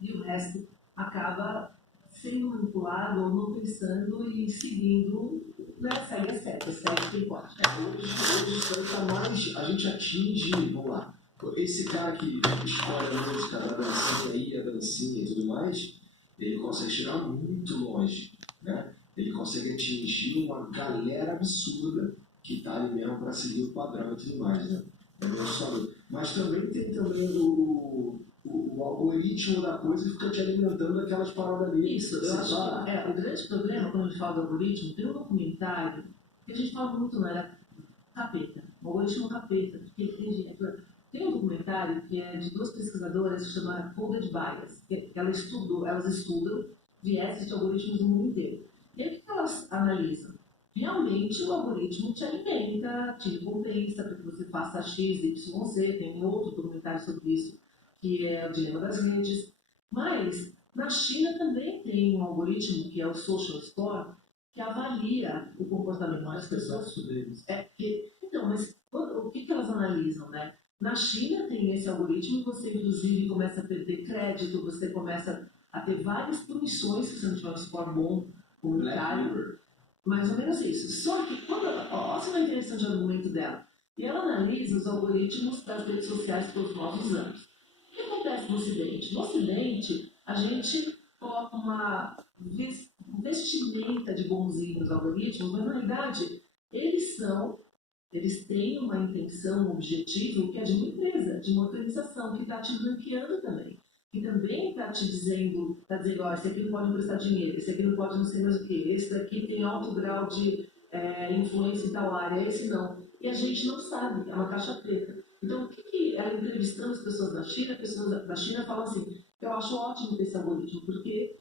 e o resto acaba sendo manipulado ou não pensando e seguindo, né, segue a seta, segue quem pode. Hoje tá mais, a gente atinge, vamos lá, esse cara que escolhe a música da dancinha aí, a dancinha e tudo mais, ele consegue chegar muito longe, né? Ele consegue atingir uma galera absurda que está ali mesmo para seguir o padrão e tudo mais, né? Mas também tem também o algoritmo da coisa que fica te alimentando aquelas paradas ali. Isso, eu acho que o grande problema quando a gente fala do algoritmo, tem um documentário que a gente fala muito, né? Capeta. O algoritmo capeta. Tem um documentário que é de duas pesquisadoras que se chama Coded Bias, que elas estudam viéses de algoritmos no mundo inteiro. E aí o que elas analisam? Realmente o algoritmo te alimenta, te recompensa para que você faça X, Y, Z. Tem um outro documentário sobre isso, que é o Dilema das Redes. Mas na China também tem um algoritmo, que é o Social Score, que avalia o comportamento das pessoas. Então, mas o que elas analisam, né? Na China tem esse algoritmo, você inclusive começa a perder crédito, você começa a ter várias punições se você não tiver um score bom comunitário. Mais ou menos isso. Só que olha só o interessante o argumento dela. E ela analisa os algoritmos das redes sociais pelos novos anos. O que acontece no Ocidente? No Ocidente, a gente coloca uma vestimenta de bonzinho nos algoritmos, mas na realidade eles têm uma intenção, um objetivo que é de uma empresa, de uma organização que está te ranqueando também. Que também está te dizendo, ó, esse aqui não pode emprestar dinheiro, esse aqui não pode não sei mais o quê, esse daqui tem alto grau de influência em tal área, esse não. E a gente não sabe, é uma caixa preta. Então, o que ela entrevistando as pessoas da China, pessoas da China falam assim, eu acho ótimo ter esse algoritmo, porque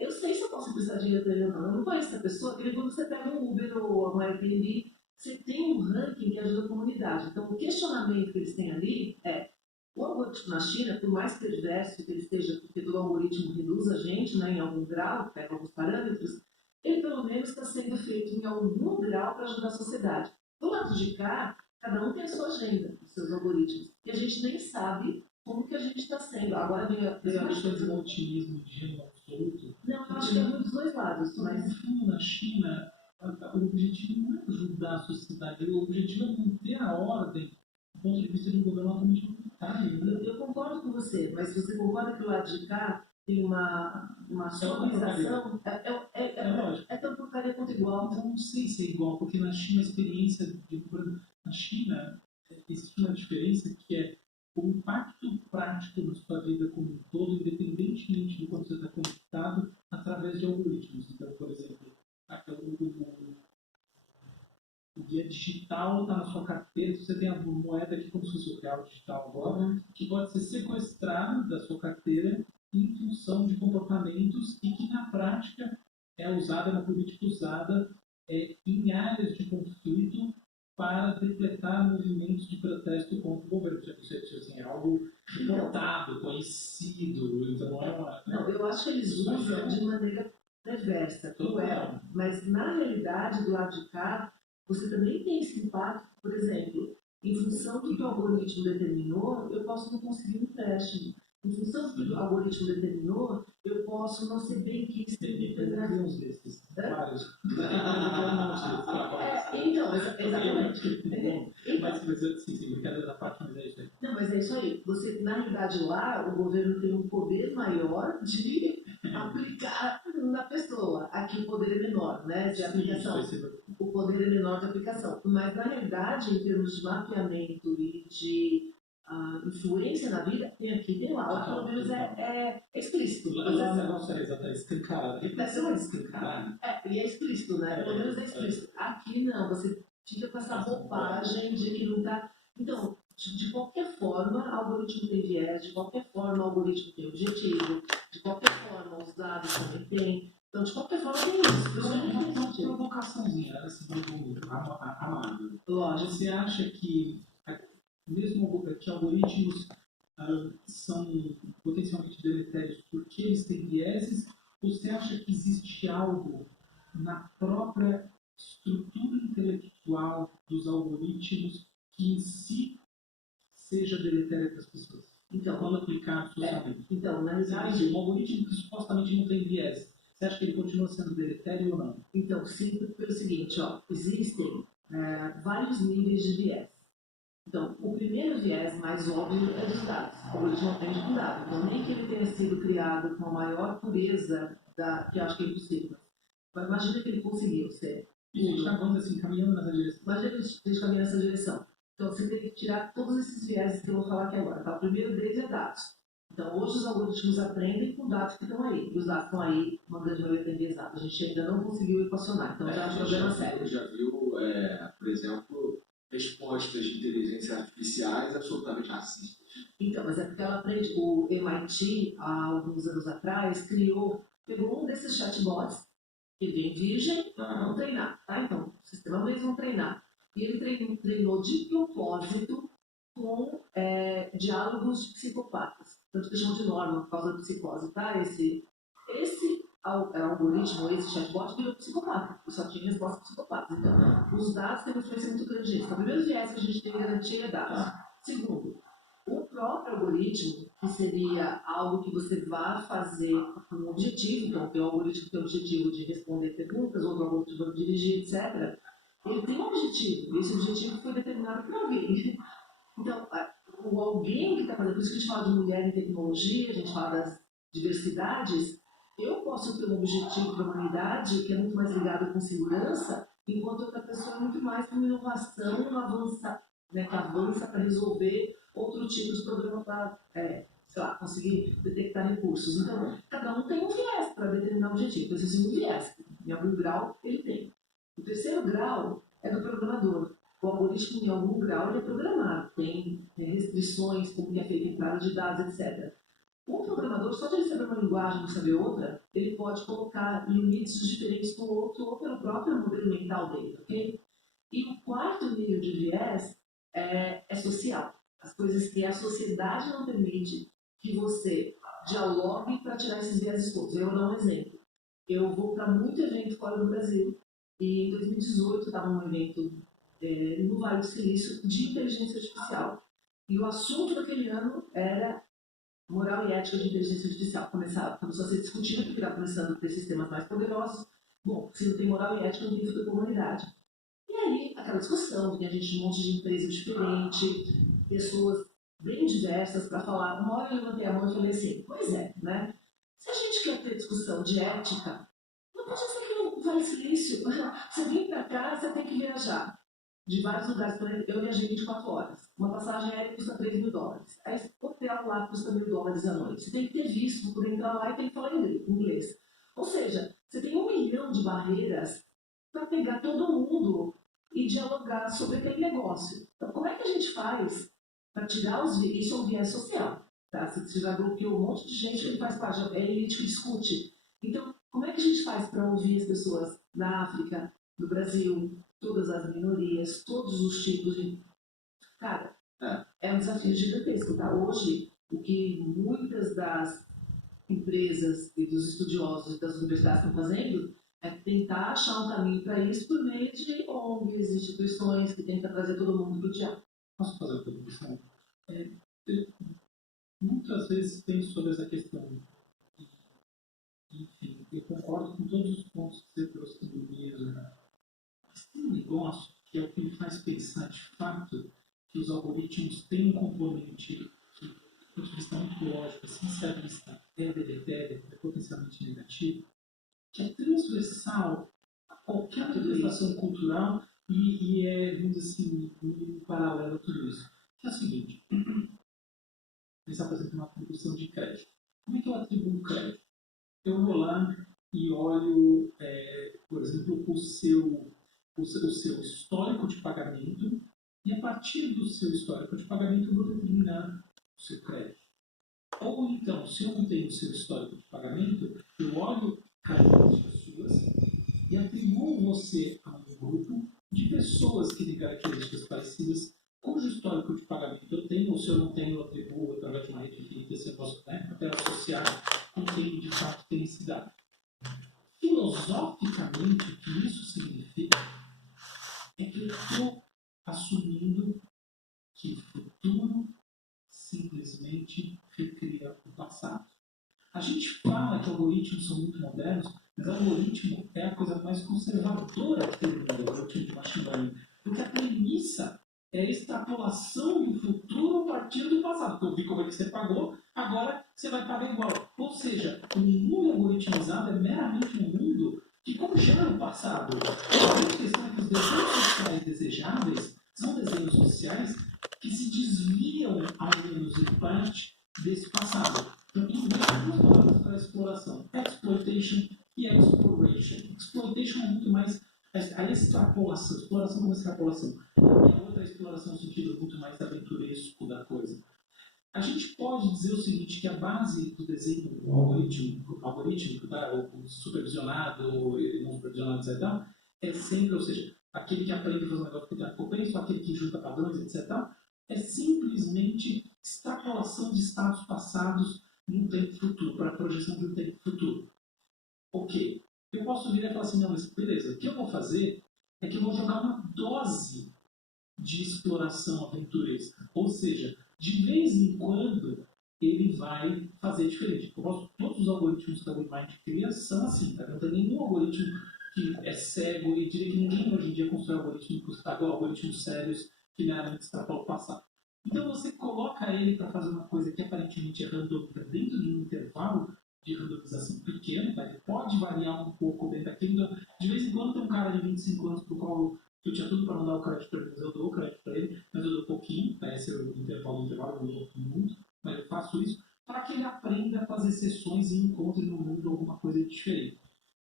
eu sei se eu posso emprestar dinheiro para ele ou não. Eu não conheço essa pessoa, porque quando você pega um Uber ou um Airbnb, você tem um ranking que ajuda a comunidade. Então, o questionamento que eles têm ali é: o algoritmo na China, por mais perverso que ele esteja, porque todo algoritmo reduz a gente, né, em algum grau, pega alguns parâmetros, ele pelo menos está sendo feito em algum grau para ajudar a sociedade. Do lado de cá, cada um tem a sua agenda, os seus algoritmos, e a gente nem sabe como que a gente está sendo. Agora vem a coisa um otimismo de absoluto. Não, eu acho que é dos dois lados. Mas no fundo, na China, o objetivo não é ajudar a sociedade, o objetivo é manter a ordem do ponto de vista de um governo altamente autoritário. Eu concordo com você, mas você concorda que o lado de cá tem uma suavização? É tão porcaria quanto igual. Então, não sei se é igual, porque na China a experiência na China existe uma diferença que é o impacto prático na sua vida como um todo, independentemente de quanto você está conectado, através de algoritmos. Então, por exemplo, o guia digital está na sua carteira, você tem a moeda aqui como se fosse o real digital agora, que pode ser sequestrado da sua carteira em função de comportamentos e que na prática é uma política usada em áreas de conflito para depletar movimentos de protesto contra o governo. Isso assim, é algo notado, conhecido, então não é uma... Não, eu acho que eles usam de maneira perversa, cruel, mas na realidade, do lado de cá, você também tem esse impacto, por exemplo, em função do que o algoritmo determinou, eu posso não conseguir um empréstimo. Em função do que o algoritmo determinou, eu posso não ser bem quisto. Tem uns desses, vários. Então, exatamente. Mas sim, brincadeira da parte, mas é isso aí. Não, mas é isso aí. Você, na realidade, lá, o governo tem um poder maior de aplicar na pessoa. Aqui o poder é menor, né, de aplicação. O poder é menor de aplicação. Mas, na realidade, em termos de mapeamento e de influência na vida, tem aqui, tem lá. Lá, pelo menos, é explícito. Lá o negócio é exatamente escancarado. Aqui deve ser mais escancarado. E é explícito, né? Pelo menos é explícito. Aqui, não. Você fica com essa roupagem de que não está... Então, de qualquer forma, o algoritmo tem viés, de qualquer forma, o algoritmo tem objetivo, de qualquer forma, os dados também têm. Então, de qualquer forma, tem isso. Uma provocaçãozinha, assim, amável. Lógico. Você acha que, mesmo que algoritmos são potencialmente deletérios porque eles têm vieses, ou você acha que existe algo na própria estrutura intelectual dos algoritmos que em si seja deletéria para as pessoas? Então, quando aplicado socialmente. Então, na Você acha que um algoritmo que supostamente não tem viés, você acha que ele continua sendo deletério ou não? Então, sim, pelo seguinte, existem vários níveis de viés. Então, o primeiro viés mais óbvio é dos dados. O algoritmo aprende com dados. Então, nem que ele tenha sido criado com a maior pureza, que eu acho que é impossível. Mas imagina que ele conseguiu ser. E a gente está falando assim, caminhando nessa direção. Imagina que a gente caminha nessa direção. Então, você tem que tirar todos esses viéses que eu vou falar aqui agora. Tá? O primeiro deles é dados. Então, hoje os algoritmos aprendem com dados que estão aí. E os dados estão aí, uma grande maioria tem viés dados. A gente ainda não conseguiu equacionar. Então, já é um problema sério. Já viu, por exemplo, respostas de inteligência artificiais absolutamente racistas. Então, mas é porque ela aprende. O MIT, há alguns anos atrás, pegou um desses chatbots, que vem virgem, não treinar. Tá? Então, o sistema mesmo não treinar. E ele treinou de propósito com diálogos de psicopatas. Tanto que chamam de norma por causa da psicose. Tá? Esse algoritmo, esse chatbot, virou psicopata. E só tinha resposta psicopatas. Então, os dados têm uma influência muito grande nisso. Então, o primeiro viés que a gente tem que garantir é dados. Segundo, o próprio algoritmo, que seria algo que você vai fazer com um objetivo, então tem um algoritmo que tem o objetivo de responder perguntas, outro algoritmo de dirigir, etc. Ele tem um objetivo, e esse objetivo foi determinado por alguém. Então, o alguém que está fazendo, por isso que a gente fala de mulher em tecnologia, a gente fala das diversidades, eu posso ter um objetivo para a humanidade que é muito mais ligado com segurança, enquanto outra pessoa é muito mais para uma inovação, que avança para resolver outro tipo de problema para, conseguir detectar recursos. Então, cada um tem um viés para determinar o objetivo. Então, esse é o segundo viés. Em algum grau, ele tem. O terceiro grau é do programador. O algoritmo, em algum grau, ele é programado. Tem restrições, como que é feita a entrada de dados, etc. O programador, só de ele saber uma linguagem e não saber outra, ele pode colocar limites diferentes para o outro ou pelo próprio modelo mental dele, ok? E o quarto nível de viés é social. As coisas que a sociedade não permite que você dialogue para tirar esses viéses todos. Eu vou dar um exemplo. Eu vou para muito evento fora do Brasil e em 2018 eu estava num evento no Vale do Silício de inteligência artificial. E o assunto daquele ano era moral e ética de inteligência artificial. Começou a ser discutido porque estava começando a ter sistemas mais poderosos. Bom, se não tem moral e ética, não tem futuro da humanidade. E aí, aquela discussão, tinha gente de um monte de empresa diferente, pessoas bem diversas para falar. Uma hora eu levantei a mão e falei assim, pois é, né? Se a gente quer ter discussão de ética, não pode ser que no Vale do Silício, você vem para cá, você tem que viajar de vários lugares. Eu viajei 24 horas. Uma passagem aérea custa $3.000. Aí, hotel lá custa $1.000 a noite. Você tem que ter visto para poder entrar lá e tem que falar inglês. Ou seja, você tem 1 milhão de barreiras para pegar todo mundo e dialogar sobre aquele negócio. Então, como é que a gente faz para tirar os viés? Isso é um viés social. Tá? Você já bloqueou um monte de gente que faz parte, é elite que discute. Então, como é que a gente faz para ouvir as pessoas da África, do Brasil, todas as minorias, todos os tipos de... Cara, é um desafio gigantesco, tá? Hoje, o que muitas das empresas e dos estudiosos e das universidades estão fazendo é tentar achar um caminho para isso por meio de ONGs, instituições que tentam trazer todo mundo para o diálogo. Posso fazer uma pergunta? Muitas vezes penso sobre essa questão. Enfim, eu concordo com todos os pontos que você trouxe no mesmo. Mas tem um negócio que é o que me faz pensar de fato que os algoritmos têm um componente que, do ponto de vista muito lógico, essencialista, é deletério, é potencialmente negativo, que é transversal a qualquer manifestação cultural e é, vamos dizer assim, um paralelo a tudo isso. Que é o seguinte, pensar, por exemplo, numa atribuição de crédito. Como é que eu atribuo crédito? Eu vou lá e olho, por exemplo, o seu histórico de pagamento e a partir do seu histórico de pagamento eu vou determinar o seu crédito. Ou então, se eu não tenho o seu histórico de pagamento, eu olho características suas e atribuo você a um grupo de pessoas que têm características parecidas, cujo histórico de pagamento eu tenho, ou se eu não tenho, eu atribuo através de uma rede infinita, se eu posso até associar com quem de fato tem esse dado. Filosoficamente, o que isso significa é que eu estou assumindo que o futuro se simplesmente recria o passado. A gente fala que algoritmos são muito modernos, mas o algoritmo é a coisa mais conservadora que tem no mundo, o algoritmo de machine learning. Porque a premissa é a extrapolação do futuro a partir do passado. Então, eu vi como é que você pagou, agora você vai pagar igual. Ou seja, o mundo algoritmizado é meramente um mundo que congela o passado. A grande questão é que os desenhos sociais desejáveis são desenhos sociais que se desviam, ao menos em parte, desse passado. Então, em duas palavras para exploração: exploitation e exploration. Exploitation é muito mais a extrapolação, exploração como extrapolação. E a outra exploração no sentido muito mais aventuresco da coisa. A gente pode dizer o seguinte, que a base do desenho algorítmico, tá? Ou supervisionado, ou não supervisionado, etc., é sempre, ou seja, aquele que aprende a fazer um negócio que tem recompensa, aquele que junta padrões, etc., é simplesmente extrapolação de estados passados num tempo futuro, para a projeção de um tempo futuro. Ok. Eu posso vir e falar assim, não, mas beleza, o que eu vou fazer é que eu vou jogar uma dose de exploração aventuresca. Ou seja, de vez em quando ele vai fazer diferente. Todos os algoritmos que a DeepMind cria são assim, tá? Não tem nenhum algoritmo que é cego, e diria que ninguém hoje em dia constrói algoritmos sérios que meramente extrapolam o passado. Então você coloca ele para fazer uma coisa que aparentemente é randômica dentro de um intervalo de randomização pequeno, tá? Ele pode variar um pouco dentro daquilo. Então, de vez em quando tem um cara de 25 anos para o qual eu tinha tudo para não dar o crédito para ele, mas eu dou o crédito para ele, mas eu dou pouquinho, tá? Esse é o intervalo, eu dou muito, mas eu faço isso para que ele aprenda a fazer sessões e encontre no mundo alguma coisa diferente.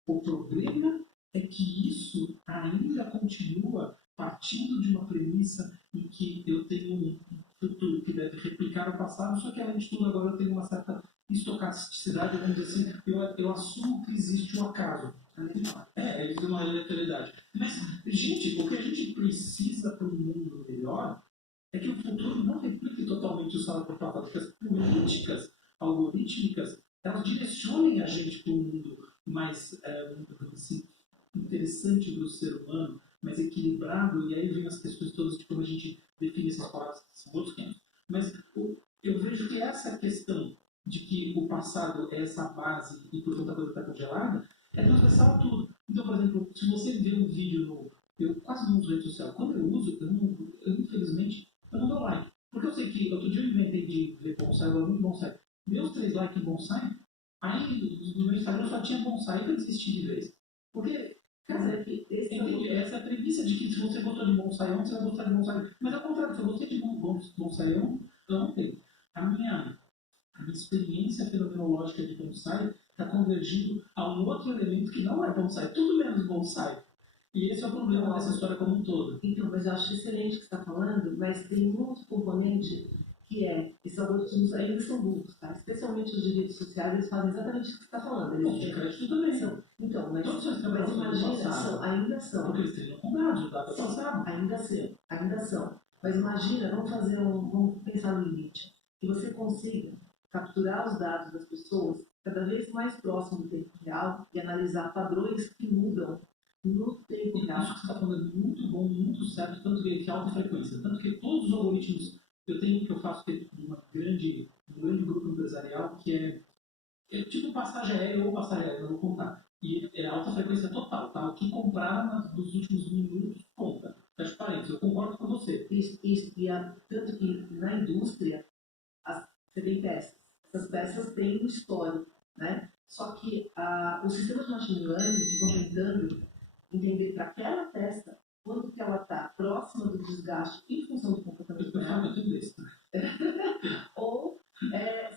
O problema é que isso ainda continua partindo de uma premissa em que eu tenho um futuro que deve replicar o passado, só que além de tudo agora eu tenho uma certa estocasticidade, vamos dizer assim, eu assumo que existe um acaso. Existe uma aleatoriedade. Mas, gente, o que a gente precisa para um mundo melhor é que o futuro não replique totalmente o saldo do passado, que as políticas algorítmicas elas direcionem a gente para um mundo mais assim, interessante para o ser humano, mais equilibrado, e aí vem as questões todas de como a gente define essas palavras, que são outros 500. Mas eu vejo que essa questão de que o passado é essa base e, portanto, a coisa está congelada, é transversal a tudo. Então, por exemplo, se você vê um vídeo eu quase não uso rede social. Quando eu uso, infelizmente, eu não dou like. Porque eu sei que outro dia eu inventei de ver bonsai, eu gosto muito de bonsai. Meus 3 likes em bonsai, aí no meu Instagram só tinha bonsai e eu desisti de vez. Porque, cara, essa é a premissa de que se você gostou de bonsai ontem, você vai gostar de bonsai. Mas ao contrário, se eu gostei de bonsai ontem, a minha experiência fenomenológica de bonsai está convergindo a um outro elemento que não é bonsai, tudo menos bonsai. E esse é o problema dessa história como um todo. Então, mas eu acho excelente o que você está falando, mas tem um outro componente que é, esses algoritmos ainda são burros, tá? Especialmente os de redes sociais, eles fazem exatamente o que você está falando. Eles de crédito também são. Então, mas imagina, ainda são. Porque eles treinam com dados, o dado é passado. Ainda são. Mas imagina, vamos pensar no limite, que você consiga capturar os dados das pessoas cada vez mais próximo do tempo real e analisar padrões que mudam no tempo real. Isso que você está falando é muito bom, muito certo, tanto que é alta frequência, tanto que todos os algoritmos, eu faço de um grande grupo empresarial que é tipo passagem aérea ou passagem aérea, não vou contar. E é alta frequência total, tá? O que compraram nos últimos minutos conta. Fecha parênteses, eu concordo com você. Tanto que na indústria, você tem peças. Essas peças têm um histórico, né? Só que os sistemas de machine learning ficam tentando entender para aquela peça quando que ela está próxima do desgaste em função do comportamento dela, ou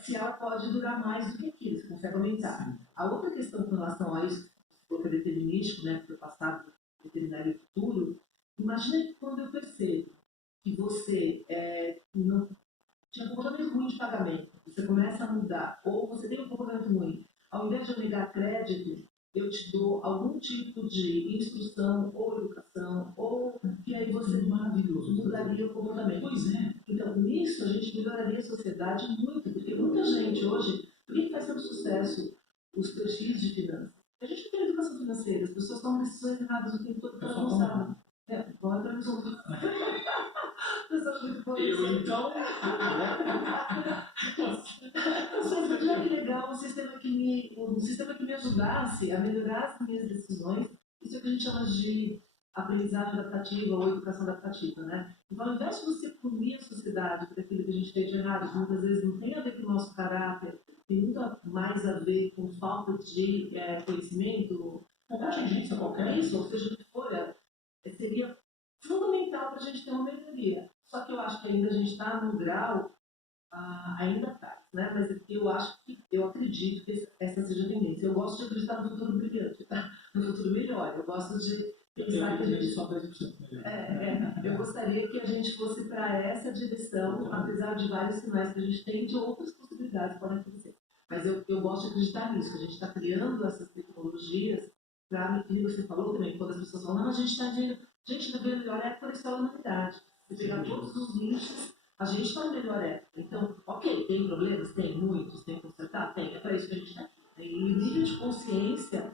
se ela pode durar mais do que aquilo, você consegue aumentar. Sim. A outra questão com relação a isso, que é determinístico, né, para o passado determinar o futuro, imagina que quando eu percebo que você não tinha um comportamento ruim de pagamento, você começa a mudar, ou você tem um comportamento ruim, ao invés de eu negar crédito, eu te dou algum tipo de instrução ou educação, ou que aí você mudaria o comportamento. Pois é. Então, nisso a gente melhoraria a sociedade muito, porque muita gente hoje, por que faz tanto sucesso os perfis de finanças? A gente não tem educação financeira, as pessoas tomam decisões erradas o tempo todo porque elas não sabem. As pessoas são muito boas. Eu então. Mas olha que legal, um sistema que me ajudasse a melhorar as minhas decisões. Isso é o que a gente chama de aprendizagem adaptativa ou educação adaptativa, né? Então, ao invés de você punir a sociedade por aquilo que a gente fez de errado, que muitas vezes não tem a ver com o nosso caráter, tem muito mais a ver com falta de conhecimento, Agência qualquer. isso, ou seja, o que for, seria fundamental para a gente ter uma melhoria. Só que eu acho que ainda a gente está num grau ainda atrás, né? Mas eu acredito que essa seja a tendência. Eu gosto de acreditar no futuro brilhante, tá? No futuro melhor. Eu gosto de pensar que a gente só 10% melhor. eu gostaria que a gente fosse para essa direção, apesar de vários sinais que a gente tem de outras possibilidades que podem acontecer. Mas eu gosto de acreditar nisso, que a gente está criando essas tecnologias para, como você falou também, quando as pessoas falam, não, a gente está vendo, gente, na melhor época da história da humanidade. Se pegar todos os nichos, a gente está na melhor época. Então, ok, tem problemas? Tem muitos, tem que consertar? Tem, é para isso que a gente está aqui. E o nível de consciência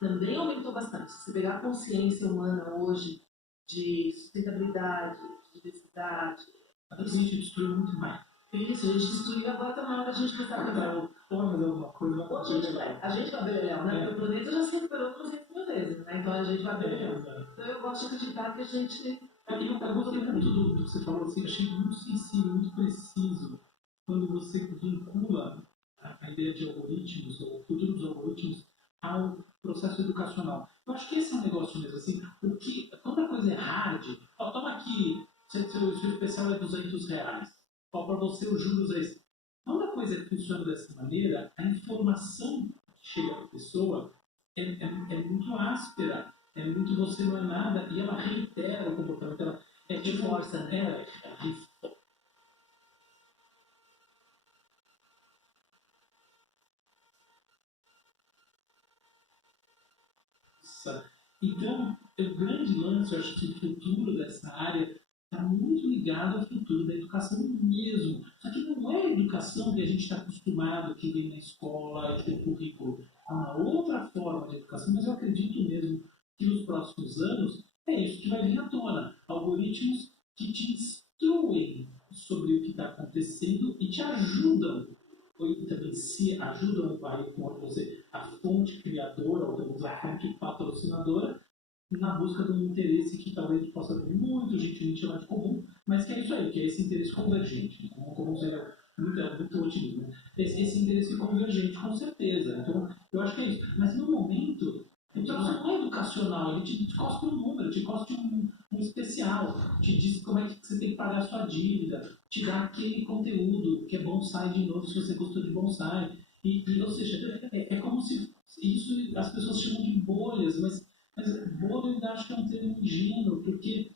também aumentou bastante. Se você pegar a consciência humana hoje de sustentabilidade, de diversidade, A gente destruiu muito mais. isso, a gente destruiu, agora está na hora da gente começar a fazer. Vamos fazer alguma coisa. A gente vai beber, né? Porque o planeta já se recuperou 300 mil vezes, né? Então a gente vai beber. Então eu gosto de acreditar que a gente. Eu gostei muito do que você falou, assim, achei muito sensível, muito preciso, quando você vincula a ideia de algoritmos, ou o futuro dos algoritmos, ao processo educacional. Eu acho que esse é um negócio mesmo, assim, quando a coisa é hard, toma aqui, seu especial é R$200, para você os juros é esse. Quando a coisa funciona dessa maneira, a informação que chega para a pessoa é muito áspera. É muito você não é nada, e ela reitera o comportamento, ela Reforça, né? Então, o grande lance, eu acho que o futuro dessa área está muito ligado ao futuro da educação mesmo. Só que não é a educação que a gente está acostumado, que vem na escola, que tem currículo. É uma outra forma de educação, mas eu acredito mesmo que nos próximos anos é isso que vai vir à tona. Algoritmos que te instruem sobre o que está acontecendo e te ajudam, ou também se ajudam com você, a fonte criadora, ou talvez a fonte patrocinadora, na busca de um interesse que talvez possa ter muito gentilmente chamar de comum, mas que é isso aí, que é esse interesse convergente. Como seria muito otimismo, né? Esse interesse convergente, com certeza. Então, eu acho que é isso. Mas no momento, então não é educacional, ele te cospe um número, te cospe um especial, te diz como é que você tem que pagar a sua dívida, te dá aquele conteúdo que é bonsai de novo, se você gostou de bonsai. Ou seja, é como se isso as pessoas chamam de bolhas, mas bolha eu ainda acho que é um termo ingênuo, porque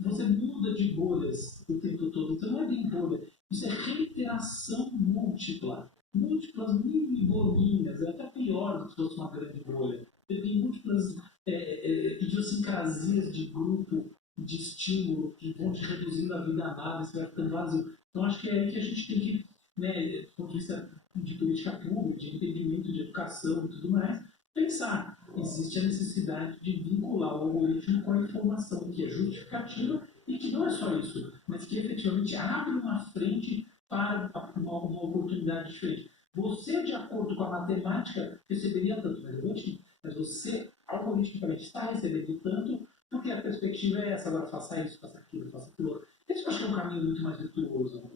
você muda de bolhas o tempo todo, então não é bem bolha, isso é reiteração múltipla. Múltiplas mini bolinhas, é até pior do que se fosse uma grande bolha. Tem múltiplas idiosincrasias de grupo, de estímulo, que vão te reduzindo a vida amada, você vai ficando vazio. Então acho que é aí que a gente tem que, né, do ponto de vista de política pública, de entendimento de educação e tudo mais, pensar. Existe a necessidade de vincular o algoritmo com a informação que é justificativa e que não é só isso, mas que efetivamente abre uma frente para uma oportunidade diferente. Você, de acordo com a matemática, receberia tanto, mas você, algoritmicamente, está recebendo tanto, porque a perspectiva é essa, agora faça isso, faça aquilo, faça aquilo. Esse eu acho que é um caminho muito mais virtuoso.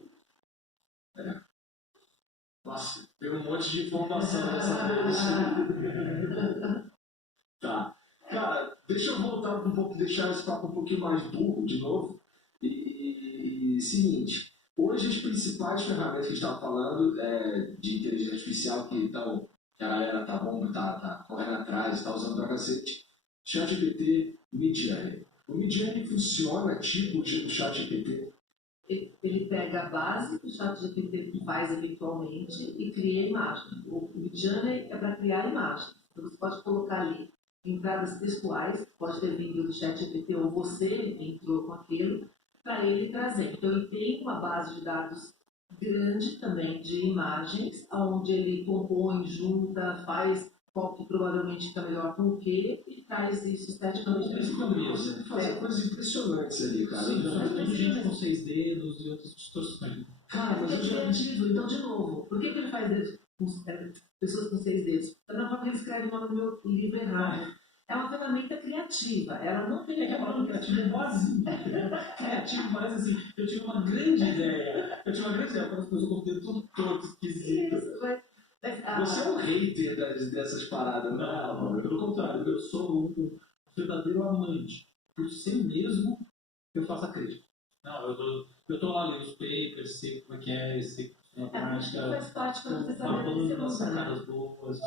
Nossa, tem um monte de informação nessa vez. Tá. Cara, deixa eu voltar um pouco, deixar esse papo um pouquinho mais burro de novo. Seguinte, hoje as principais ferramentas que a gente estava falando de inteligência artificial que a galera tá correndo atrás, está usando pra cacete. ChatGPT, Midjourney. O Midjourney funciona tipo o ChatGPT? Ele pega a base que o ChatGPT faz eventualmente e cria imagem. O Midjourney é para criar imagem. Então você pode colocar ali entradas textuais, pode ter vindo do ChatGPT ou você entrou com aquilo, para ele trazer. Então ele tem uma base de dados grande também de imagens, onde ele compõe, junta, faz qual que provavelmente fica melhor com o quê, e traz isso esteticamente para Você faz coisas impressionantes ali, cara. Sim, tem gente com 6 dedos e outras distorções. Cara, mas eu já digo, então, de novo, por que ele faz pessoas com 6 dedos? Da mesma forma que ele escreve o nome do meu livro errado. É uma ferramenta criativa, ela não tem... É uma criativa boazinha. Criativo parece assim, eu tive uma grande ideia. Quando as pessoas com o dedo todo torto, esquisito. Você é um hater dessas paradas, não? Pelo contrário, eu sou um verdadeiro amante. Por si mesmo, eu faço a crítica. Não, eu tô lá lendo os papers, sei como é que é, sei a prática, faz parte para você saber umas sacadas boas.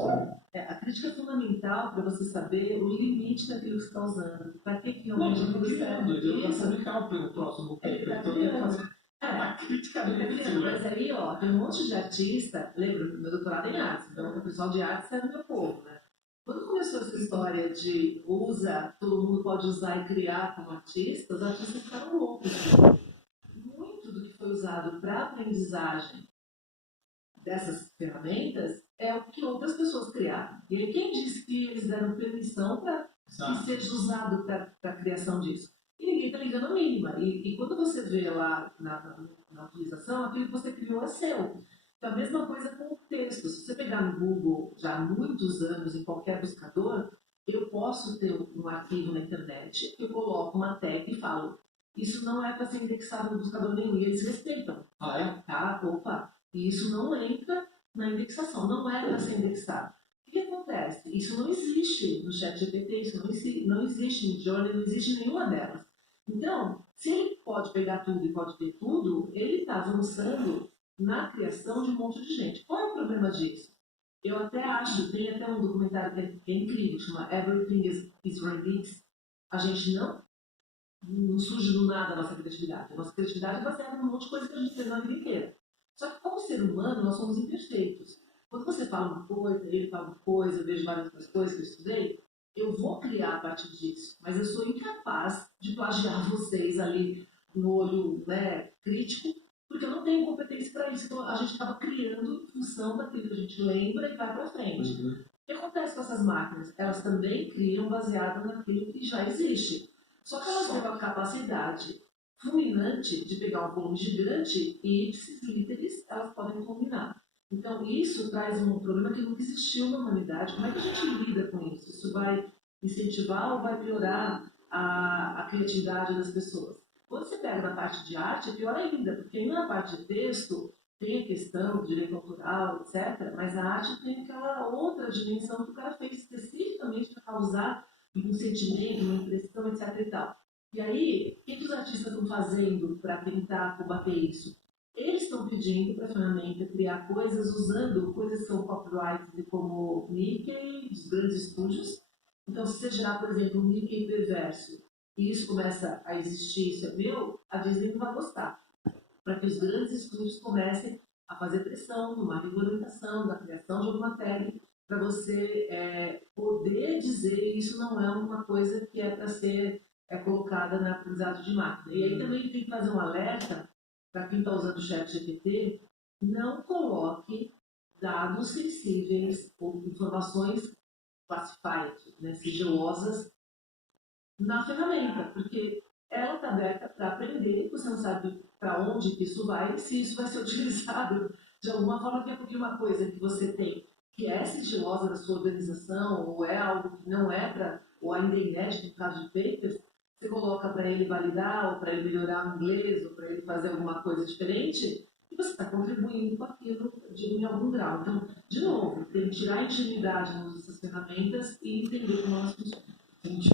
A crítica é fundamental para você saber o limite daquilo que você está usando. Para que realmente não, você está ele vai publicar pelo próximo paper. Ele está criando. A crítica dele. Mas aí, ó, tem um monte de artista, lembra, meu doutorado em artes, então o pessoal de artes é do meu povo, né? Quando começou essa história de todo mundo pode usar e criar como artista, os artistas ficaram loucos. Muito do que foi usado para aprendizagem dessas ferramentas é o que outras pessoas criaram. E aí quem disse que eles deram permissão para que seja usado para a criação disso? E ninguém está ligando a mínima. E quando você vê lá na utilização, aquilo que você criou é seu. Então, a mesma coisa com o texto. Se você pegar no Google já há muitos anos, em qualquer buscador, eu posso ter um arquivo na internet, eu coloco uma tag e falo, isso não é para ser indexado no buscador nenhum, e eles respeitam. Ah, é? Tá, opa, e isso não entra na indexação, não é para ser indexado. O que acontece? Isso não existe no ChatGPT, isso não existe no Journey, não existe nenhuma delas. Então, se ele pode pegar tudo e pode ter tudo, ele está avançando na criação de um monte de gente. Qual é o problema disso? Eu até acho, tem até um documentário que é incrível, chama Everything is Remix. A gente não surge do nada a nossa criatividade. A nossa criatividade é baseada num monte de coisa que a gente fez na vida inteira. Só que, como ser humano, nós somos imperfeitos. Quando você fala uma coisa, ele fala uma coisa, eu vejo várias outras coisas que eu estudei, eu vou criar a partir disso. Mas eu sou incapaz de plagiar vocês ali no olho, né, crítico, porque eu não tenho competência para isso. Então, a gente acaba criando em função daquilo que a gente lembra e vai para frente. Uhum. O que acontece com essas máquinas? Elas também criam baseado naquilo que já existe. Só que elas têm uma capacidade fulminante de pegar um volume gigante e ipsis literis elas podem combinar. Então, isso traz um problema que nunca existiu na humanidade. Como é que a gente lida com isso? Isso vai incentivar ou vai piorar a criatividade das pessoas? Quando você pega na parte de arte, é pior ainda, porque ainda na parte de texto tem a questão do direito autoral, etc., mas a arte tem aquela outra dimensão que o cara fez especificamente para causar um sentimento, uma impressão, etc. e tal. E aí, o que os artistas estão fazendo para tentar combater isso? Eles estão pedindo para a ferramenta criar coisas usando coisas que são copyrights como Mickey, dos grandes estúdios. Então, se você gerar, por exemplo, um Mickey perverso, e isso começa a existir, isso é meu, a Disney não vai gostar. Para que os grandes estúdios comecem a fazer pressão, uma regulamentação da criação de alguma tag, para você poder dizer isso não é uma coisa que é para ser colocada na aprendizagem de máquina. E aí também tem que fazer um alerta para quem está usando o ChatGPT, não coloque dados sensíveis ou informações classified, né, sigilosas, na ferramenta, porque ela está aberta para aprender, você não sabe para onde isso vai, se isso vai ser utilizado de alguma forma, que é porque uma coisa que você tem que é sigilosa da sua organização, ou é algo que não é para, ou ainda é inédito, no caso de papers, você coloca para ele validar, ou para ele melhorar o inglês, ou para ele fazer alguma coisa diferente, e você está contribuindo com aquilo em algum grau. Então, de novo, tem que tirar a ingenuidade no uso dessas ferramentas e entender como elas funcionam. Entendi.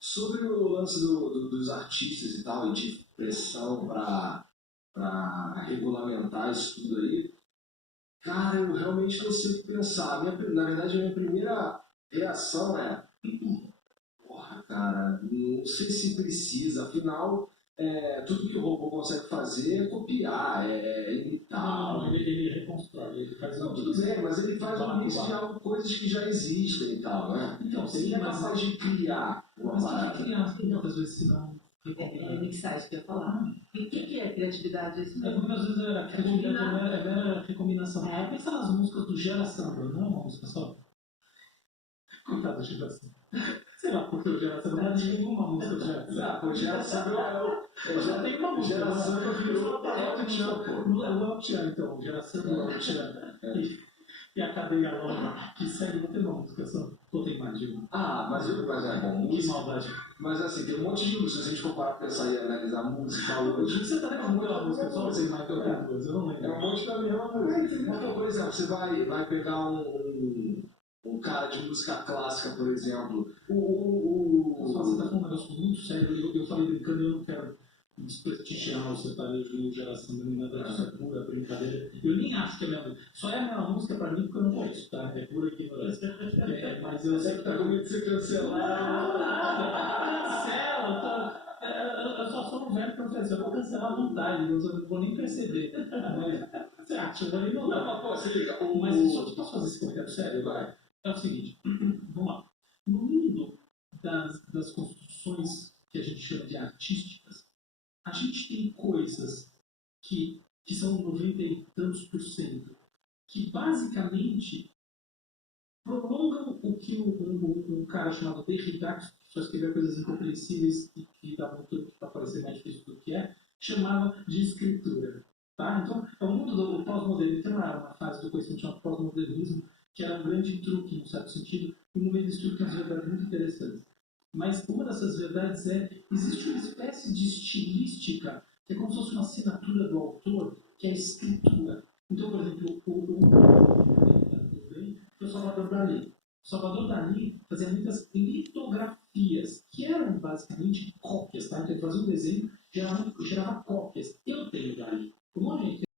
Sobre o lance dos artistas e tal, e de pressão para regulamentar isso tudo aí, cara, eu realmente não sei o que pensar. Na verdade, a minha primeira reação é: porra, cara, não sei se precisa. Afinal, tudo que o robô consegue fazer é copiar, imitar. Não, ele reconstrói, ele faz Não, tudo bem, mas ele faz um mix de algo, coisas que já existem e tal, né? Então, sim, ele é capaz de criar uma parada. Muitas vezes se não. É mixagem que eu ia falar. E o que é criatividade? Isso porque às vezes a criatividade é mera recombinação. Pensa nas músicas do Gera Samba, não é uma música só? Coitado do Geração. Sei lá, porque o Geração não tem nenhuma música do Geração. Ah, pô, geração Já tem uma música. Geração virou paródia de Tchan, pô. No El Tchan, então, Geração do El Tchan. E a cadeia longa que segue não tem uma música só. Ou tem mais de uma? Mas é bom. Que maldade. Mas assim, tem um monte de músicas. Se a gente for parar pra pensar e analisar a música hoje. Você tá lembrando pela música só você mais que eu eu não lembro. É um monte da mesma música. Então, por exemplo, você vai pegar um cara de música clássica, por exemplo. Você tá falando um negócio muito sério. Eu falei brincando e eu não quero desprestigiar o sertanejo de Geração, nada disso, é pura brincadeira. Eu nem acho que é a minha música. Só é a minha música pra mim porque eu não conheço, tá? É pura ignorância. Mas eu sei que tá com medo de ser cancelado. Cancela! Eu só sou um velho professor, eu vou cancelar à vontade, eu não vou nem perceber. Mas, você acha? Eu vou nem mudar. Não, pô, você liga. Mas só te posso fazer esse comentário sério? Vai. É o seguinte, vamos lá. No mundo das construções que a gente chama de artísticas, a gente tem coisas que são 90 e tantos %, que basicamente prolongam o que um cara chamado Derrida, que só escrevia coisas incompreensíveis e que dá muito para parecer mais difícil do que é, chamava de escritura. Tá? Então, é o mundo do pós-modernismo. Tem uma fase do conhecimento chamada pós-modernismo, que era um grande truque, em certo sentido, e no meio desse truque tem umas verdades muito interessantes. Mas uma dessas verdades existe uma espécie de estilística, que é como se fosse uma assinatura do autor, que é a escritura. Então, por exemplo, o Salvador Dalí. O Salvador Dalí fazia muitas litografias, que eram basicamente cópias, tá? Então ele fazia um desenho, gerava cópias. Eu tenho Dalí. Um monte de gente